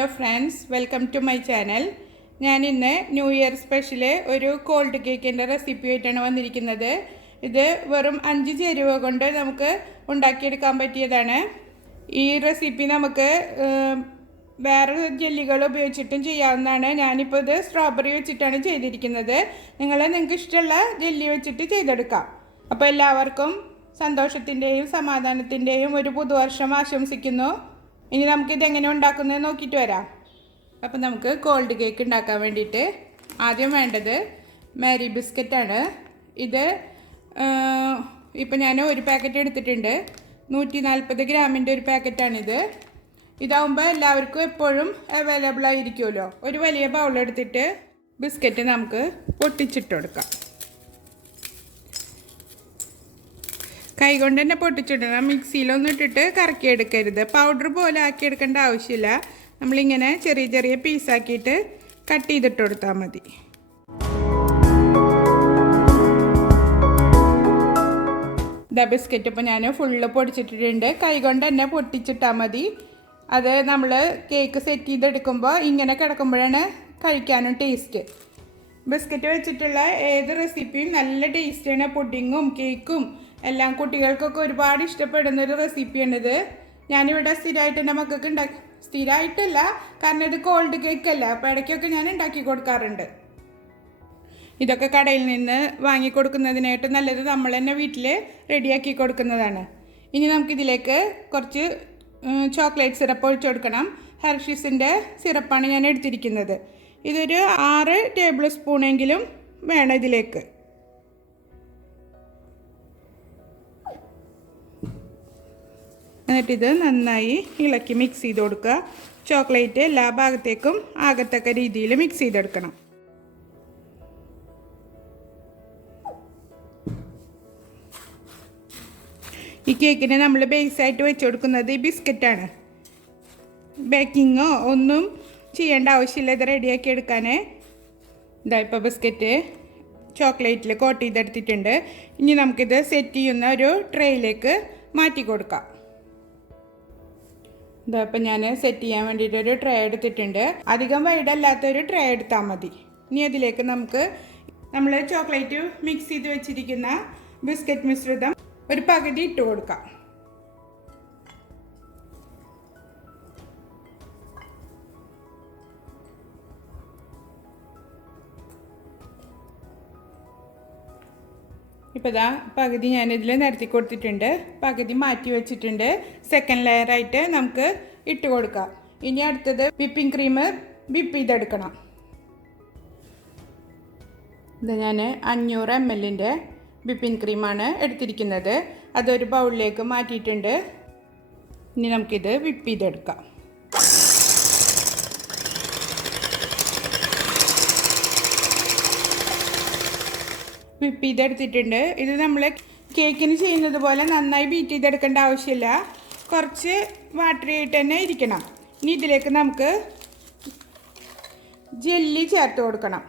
Hello friends, welcome to my channel. ഞാൻ ഇന്ന് new year special ഒരു കോൾഡ് കേക്കിൻ്റെ റെസിപ്പി ആയിട്ടാണ് വന്നിരിക്കുന്നത്. ഇത് വെറും 5 ചേരുവ കൊണ്ട് നമുക്ക് ഉണ്ടാക്കിയെടുക്കാൻ പറ്റിയതാണ്. ഈ റെസിപ്പി നമുക്ക് വേറെ ജെല്ലികൾ ഉപയോഗിച്ചിട്ടും ചെയ്യാവുന്നതാണ്. ഞാനിപ്പോൾ ഇത് സ്ട്രോബെറി വെച്ചിട്ടാണ് ചെയ്തിരിക്കുന്നത്. നിങ്ങൾക്ക് ഇഷ്ടമുള്ള ജെല്ലി വെച്ചിട്ട് ചെയ്തെടുക്കാം. അപ്പോൾ എല്ലാവർക്കും സന്തോഷത്തിൻ്റെയും സമാധാനത്തിൻ്റെയും ഒരു പുതുവർഷം ആശംസിക്കുന്നു. ഇനി നമുക്കിതെങ്ങനെ ഉണ്ടാക്കുന്നത് നോക്കിയിട്ട് വരാം. അപ്പോൾ നമുക്ക് കോൾഡ് കേക്ക് ഉണ്ടാക്കാൻ വേണ്ടിയിട്ട് ആദ്യം വേണ്ടത് മാരി ബിസ്ക്കറ്റാണ്. ഇത് ഇപ്പോൾ ഞാൻ ഒരു പാക്കറ്റ് എടുത്തിട്ടുണ്ട്. 140 ഗ്രാമിൻ്റെ ഒരു പാക്കറ്റാണിത്. ഇതാവുമ്പോൾ എല്ലാവർക്കും എപ്പോഴും അവൈലബിൾ ആയിരിക്കുമല്ലോ. ഒരു വലിയ ബൗളെടുത്തിട്ട് ബിസ്ക്കറ്റ് നമുക്ക് പൊട്ടിച്ചിട്ട് കൊടുക്കാം. കൈ കൊണ്ട് തന്നെ പൊട്ടിച്ചിടണം. മിക്സിയിലൊന്നും ഇട്ടിട്ട് കറക്കിയെടുക്കരുത്. പൗഡർ പോലെ ആക്കിയെടുക്കേണ്ട ആവശ്യമില്ല. നമ്മളിങ്ങനെ ചെറിയ ചെറിയ പീസാക്കിയിട്ട് കട്ട് ചെയ്തിട്ട് കൊടുത്താൽ മതി. ബിസ്ക്കറ്റ് ഇപ്പോൾ ഞാൻ ഫുള്ള് പൊടിച്ചിട്ടിട്ടുണ്ട്. കൈ കൊണ്ട് തന്നെ പൊട്ടിച്ചിട്ടാൽ മതി. അത് നമ്മൾ കേക്ക് സെറ്റ് ചെയ്തെടുക്കുമ്പോൾ ഇങ്ങനെ കിടക്കുമ്പോഴാണ് കഴിക്കാനും ടേസ്റ്റ്. ബിസ്ക്കറ്റ് വെച്ചിട്ടുള്ള ഏത് റെസിപ്പിയും നല്ല ടേസ്റ്റാണ്. പുഡിങ്ങും കേക്കും എല്ലാം കുട്ടികൾക്കൊക്കെ ഒരുപാട് ഇഷ്ടപ്പെടുന്നൊരു റെസിപ്പിയാണിത്. ഞാനിവിടെ സ്ഥിരമായിട്ട് എൻ്റെ മക്കൾക്ക് സ്ഥിരമായിട്ടല്ല, കാരണം ഇത് കോൾഡ് കേക്കല്ല, അപ്പോൾ ഇടയ്ക്കൊക്കെ ഞാൻ ഉണ്ടാക്കി കൊടുക്കാറുണ്ട്. ഇതൊക്കെ കടയിൽ നിന്ന് വാങ്ങിക്കൊടുക്കുന്നതിനായിട്ട് നല്ലത് നമ്മൾ തന്നെ വീട്ടിൽ റെഡിയാക്കി കൊടുക്കുന്നതാണ്. ഇനി നമുക്കിതിലേക്ക് കുറച്ച് ചോക്ലേറ്റ് സിറപ്പ് ഒഴിച്ചു കൊടുക്കണം. ഹെർഷീസിൻ്റെ സിറപ്പാണ് ഞാൻ എടുത്തിരിക്കുന്നത്. ഇതൊരു 6 ടേബിൾ സ്പൂണെങ്കിലും വേണം ഇതിലേക്ക്. എന്നിട്ടിത് നന്നായി ഇളക്കി മിക്സ് ചെയ്ത് കൊടുക്കുക. ചോക്ലേറ്റ് എല്ലാ ഭാഗത്തേക്കും ആകത്തക്ക രീതിയിൽ മിക്സ് ചെയ്തെടുക്കണം. ഈ കേക്കിന് നമ്മൾ ബേസായിട്ട് വെച്ച് കൊടുക്കുന്നത് ഈ ബിസ്ക്കറ്റാണ്. ബേക്കിങ്ങോ ഒന്നും ചെയ്യേണ്ട ആവശ്യമില്ല. ഇത് റെഡിയാക്കി എടുക്കാൻ. ഇതാ ഇപ്പോൾ ബിസ്ക്കറ്റ് ചോക്ലേറ്റിൽ കോട്ട് ചെയ്തെടുത്തിട്ടുണ്ട്. ഇനി നമുക്കിത് സെറ്റ് ചെയ്യുന്ന ഒരു ട്രേയിലേക്ക് മാറ്റി കൊടുക്കാം. ഇതാ ഇപ്പം ഞാൻ സെറ്റ് ചെയ്യാൻ വേണ്ടിയിട്ടൊരു ട്രേ എടുത്തിട്ടുണ്ട്. അധികം വൈഡല്ലാത്തൊരു ട്രേ എടുത്താൽ മതി. ഇനി അതിലേക്ക് നമുക്ക് നമ്മൾ ചോക്ലേറ്റ് മിക്സ് ചെയ്ത് വെച്ചിരിക്കുന്ന ബിസ്ക്കറ്റ് മിശ്രിതം ഒരു പകുതി ഇട്ട് കൊടുക്കാം. ഇപ്പോൾ ഇതാ പകുതി ഞാനിതിൽ നിരത്തി കൊടുത്തിട്ടുണ്ട്. പകുതി മാറ്റി വെച്ചിട്ടുണ്ട്. സെക്കൻഡ് ലെയറായിട്ട് നമുക്ക് ഇട്ട് കൊടുക്കാം. ഇനി അടുത്തത് വിപ്പിംഗ് ക്രീം വിപ്പ് ചെയ്തെടുക്കണം. ഇത് ഞാൻ 500 ml വിപ്പിംഗ് ക്രീമാണ് എടുത്തിരിക്കുന്നത്. അതൊരു ബൗളിലേക്ക് മാറ്റിയിട്ടുണ്ട്. ഇനി നമുക്കിത് വിപ്പ് ചെയ്തെടുക്കാം. വിപ്പ് ചെയ്തെടുത്തിട്ടുണ്ട്. ഇത് നമ്മൾ കേക്കിന് ചെയ്യുന്നത് പോലെ നന്നായി ബീറ്റ് ചെയ്തെടുക്കേണ്ട ആവശ്യമില്ല. കുറച്ച് വാട്ടറി ആയിട്ട് തന്നെ ഇരിക്കണം. ഇനി ഇതിലേക്ക് നമുക്ക് ജെല്ലി ചേർത്ത് കൊടുക്കണം.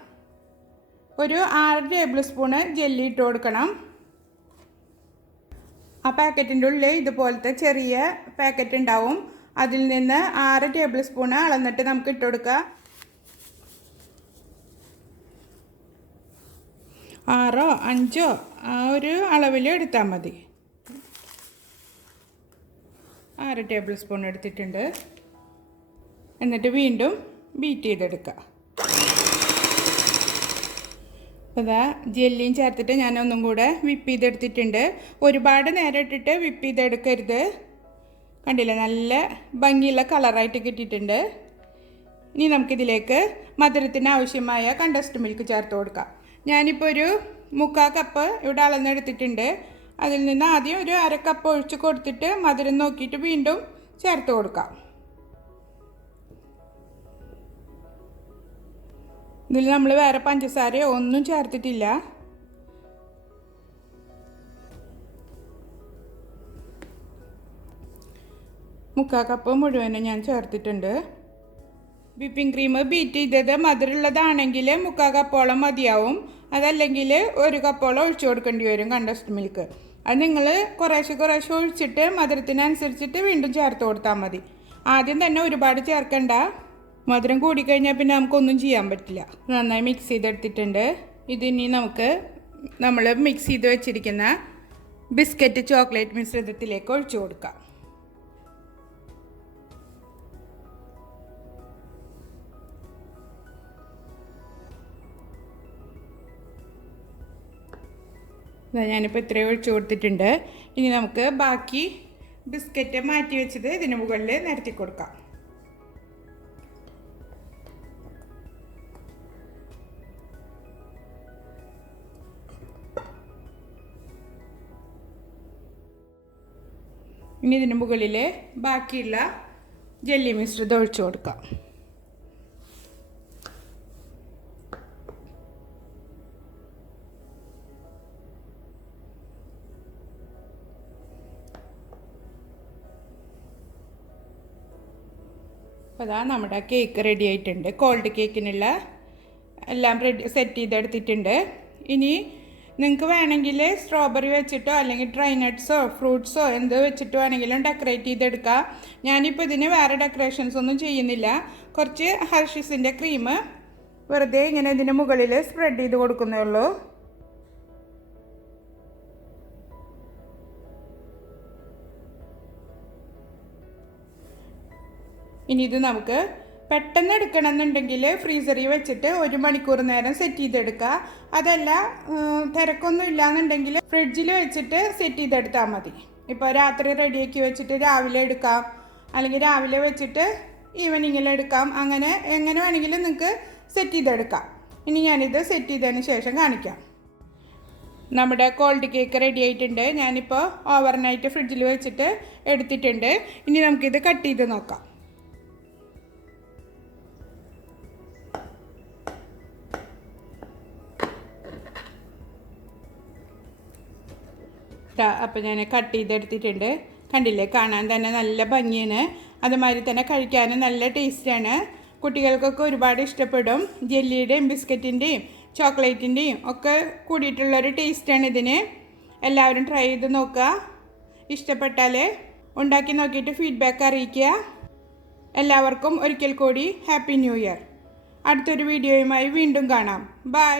ഒരു 6 ടേബിൾ സ്പൂണ് ജെല്ലി ഇട്ട് കൊടുക്കണം. ആ പാക്കറ്റിൻ്റെ ഉള്ളിൽ ഇതുപോലത്തെ ചെറിയ പാക്കറ്റ് ഉണ്ടാവും. അതിൽ നിന്ന് 6 ടേബിൾ സ്പൂണ് അളന്നിട്ട് നമുക്ക് ഇട്ട് കൊടുക്കാം. 6 5 ആ ഒരു അളവിൽ എടുത്താൽ മതി. 6 ടേബിൾ സ്പൂൺ എടുത്തിട്ടുണ്ട്. എന്നിട്ട് വീണ്ടും ബീറ്റ് ചെയ്തെടുക്കുക. അപ്പോൾ ഇതാ ജെല്ലിയും ചേർത്തിട്ട് ഞാനൊന്നും കൂടെ വിപ്പ് ചെയ്തെടുത്തിട്ടുണ്ട്. ഒരുപാട് നേരം ഇട്ടിട്ട് വിപ്പ് ചെയ്തെടുക്കരുത്. കണ്ടില്ലേ, നല്ല ഭംഗിയുള്ള കളറായിട്ട് കിട്ടിയിട്ടുണ്ട്. ഇനി നമുക്കിതിലേക്ക് മധുരത്തിന് ആവശ്യമായ കണ്ടൻസ്ഡ് മിൽക്ക് ചേർത്ത് കൊടുക്കാം. ഞാനിപ്പോൾ ഒരു 3/4 കപ്പ് ഇവിടെ അളന്നെടുത്തിട്ടുണ്ട്. അതിൽ നിന്ന് ആദ്യം ഒരു 1/2 കപ്പ് ഒഴിച്ച് കൊടുത്തിട്ട് മധുരം നോക്കിയിട്ട് വീണ്ടും ചേർത്ത് കൊടുക്കാം. ഇതിൽ നമ്മൾ വേറെ പഞ്ചസാരയോ ഒന്നും ചേർത്തിട്ടില്ല. മുക്കാൽ കപ്പ് മുഴുവനും ഞാൻ ചേർത്തിട്ടുണ്ട്. വിപ്പിംഗ് ക്രീം ബീറ്റ് ചെയ്തത് മധുരമുള്ളതാണെങ്കിൽ 3/4 കപ്പോളം മതിയാവും. അതല്ലെങ്കിൽ 1 കപ്പോളം ഒഴിച്ചു കൊടുക്കേണ്ടി വരും കണ്ടൻസ്ഡ് മിൽക്ക്. അത് നിങ്ങൾ കുറേശ്ശെ ഒഴിച്ചിട്ട് മധുരത്തിനനുസരിച്ചിട്ട് വീണ്ടും ചേർത്ത് കൊടുത്താൽ മതി. ആദ്യം തന്നെ ഒരുപാട് ചേർക്കണ്ട. മധുരം കൂടിക്കഴിഞ്ഞാൽ പിന്നെ നമുക്കൊന്നും ചെയ്യാൻ പറ്റില്ല. നന്നായി മിക്സ് ചെയ്തെടുത്തിട്ടുണ്ട്. ഇതിനി നമുക്ക് നമ്മൾ മിക്സ് ചെയ്ത് വെച്ചിരിക്കുന്ന ബിസ്ക്കറ്റ് ചോക്ലേറ്റ് മിശ്രിതത്തിലേക്ക് ഒഴിച്ചു കൊടുക്കാം. ഞാനിപ്പോൾ ഇത്രയും ഒഴിച്ചു കൊടുത്തിട്ടുണ്ട്. ഇനി നമുക്ക് ബാക്കി ബിസ്ക്കറ്റ് മാറ്റി വെച്ചത് ഇതിന് മുകളിൽ നിരത്തി കൊടുക്കാം. ഇനി ഇതിന് മുകളിൽ ബാക്കിയുള്ള ജെല്ലി മിശ്രിതം ഒഴിച്ചു കൊടുക്കാം. അപ്പോൾ അതാ നമ്മുടെ കേക്ക് റെഡി ആയിട്ടുണ്ട്. കോൾഡ് കേക്കിനുള്ള എല്ലാം സെറ്റ് ചെയ്തെടുത്തിട്ടുണ്ട്. ഇനി നിങ്ങൾക്ക് വേണമെങ്കിൽ സ്ട്രോബെറി വെച്ചിട്ടോ അല്ലെങ്കിൽ ഡ്രൈ നട്ട്സോ ഫ്രൂട്ട്സോ എന്ത് വെച്ചിട്ടോ വേണമെങ്കിലും ഡെക്കറേറ്റ് ചെയ്തെടുക്കാം. ഞാനിപ്പോൾ ഇതിന് വേറെ ഡെക്കറേഷൻസ് ഒന്നും ചെയ്യുന്നില്ല. കുറച്ച് ഹർഷീസിൻ്റെ ക്രീം വെറുതെ ഇങ്ങനെ ഇതിന് മുകളിൽ സ്പ്രെഡ് ചെയ്ത് കൊടുക്കുന്നേ ഉള്ളൂ. ഇനി ഇത് നമുക്ക് പെട്ടെന്ന് എടുക്കണമെന്നുണ്ടെങ്കിൽ ഫ്രീസറിൽ വെച്ചിട്ട് 1 മണിക്കൂർ നേരം സെറ്റ് ചെയ്തെടുക്കുക. അതല്ല തിരക്കൊന്നും ഇല്ലയെന്നുണ്ടെങ്കിൽ ഫ്രിഡ്ജിൽ വെച്ചിട്ട് സെറ്റ് ചെയ്തെടുത്താൽ മതി. ഇപ്പോൾ രാത്രി റെഡിയാക്കി വെച്ചിട്ട് രാവിലെ എടുക്കാം, അല്ലെങ്കിൽ രാവിലെ വെച്ചിട്ട് ഈവനിങ്ങിൽ എടുക്കാം. അങ്ങനെ എങ്ങനെ വേണമെങ്കിലും നിങ്ങൾക്ക് സെറ്റ് ചെയ്തെടുക്കാം. ഇനി ഞാനിത് സെറ്റ് ചെയ്തതിന് ശേഷം കാണിക്കാം. നമ്മുടെ കോൾഡ് കേക്ക് റെഡി ആയിട്ടുണ്ട്. ഞാനിപ്പോൾ ഓവർനൈറ്റ് ഫ്രിഡ്ജിൽ വെച്ചിട്ട് എടുത്തിട്ടുണ്ട്. ഇനി നമുക്കിത് കട്ട് ചെയ്ത് നോക്കാം. അപ്പോൾ ഞാൻ കട്ട് ചെയ്തെടുത്തിട്ടുണ്ട്. കണ്ടില്ലേ, കാണാൻ തന്നെ നല്ല ഭംഗിയാണ്. അതുമാതിരി തന്നെ കഴിക്കാനും നല്ല ടേസ്റ്റാണ്. കുട്ടികൾക്കൊക്കെ ഒരുപാട് ഇഷ്ടപ്പെടും. ജെല്ലിയുടെയും ബിസ്ക്കറ്റിൻ്റെയും ചോക്ലേറ്റിൻ്റെയും ഒക്കെ കൂടിയിട്ടുള്ളൊരു ടേസ്റ്റാണ് ഇതിന്. എല്ലാവരും ട്രൈ ചെയ്ത് നോക്കുക. ഇഷ്ടപ്പെട്ടാൽ ഉണ്ടാക്കി നോക്കിയിട്ട് ഫീഡ്ബാക്ക് അറിയിക്കുക. എല്ലാവർക്കും ഒരിക്കൽ കൂടി ഹാപ്പി ന്യൂ ഇയർ. അടുത്തൊരു വീഡിയോയുമായി വീണ്ടും കാണാം. ബൈ.